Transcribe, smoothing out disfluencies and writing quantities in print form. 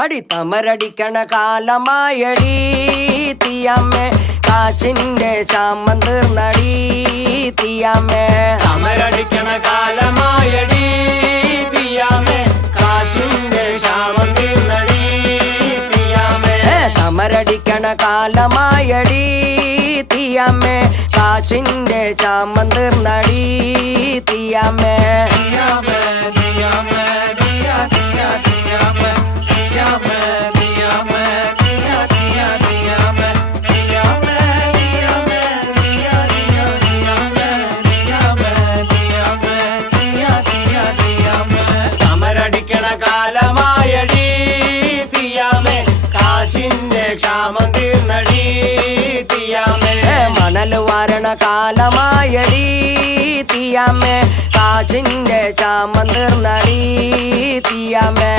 അടി തമരടിക്കണ കാലമായടി തീയമ്മേ കാശിന്റെ ക്ഷാമം തീർന്നടി തീയമ്മേ തമരടിക്കണ കാലമായടി തീയമ്മേ കാശിന്റെ ക്ഷാമം തീർന്നടി തീയമ്മേ തമരടിക്കണ കാലമായടി തീയമ്മേ കാശിന്റെ ക്ഷാമം തീർന്നടി തീയമ്മേ തീയമ്മേ തീയമ്മേ തീയ തീയ തീയമ്മേ തീയമ്മേ തീയമ്മേ തീയ തീയ തീയമ്മേ തീയമ്മേ തീയമ്മേ തീയ തീയ തീയമ്മേ തീയമ്മേ തീയമ്മേ തീയ തീയ തീയമ്മേ തമരടിക്കണ കാലമായടി തീയമ്മേ കാശിന്റെ ക്ഷാമം തീർന്നടി തീയമ്മേ മണൽ വാരണ കാലമായടി തീയമ്മേ കാശിന്റെ ക്ഷാമം തീർന്നടി തീയമ്മേ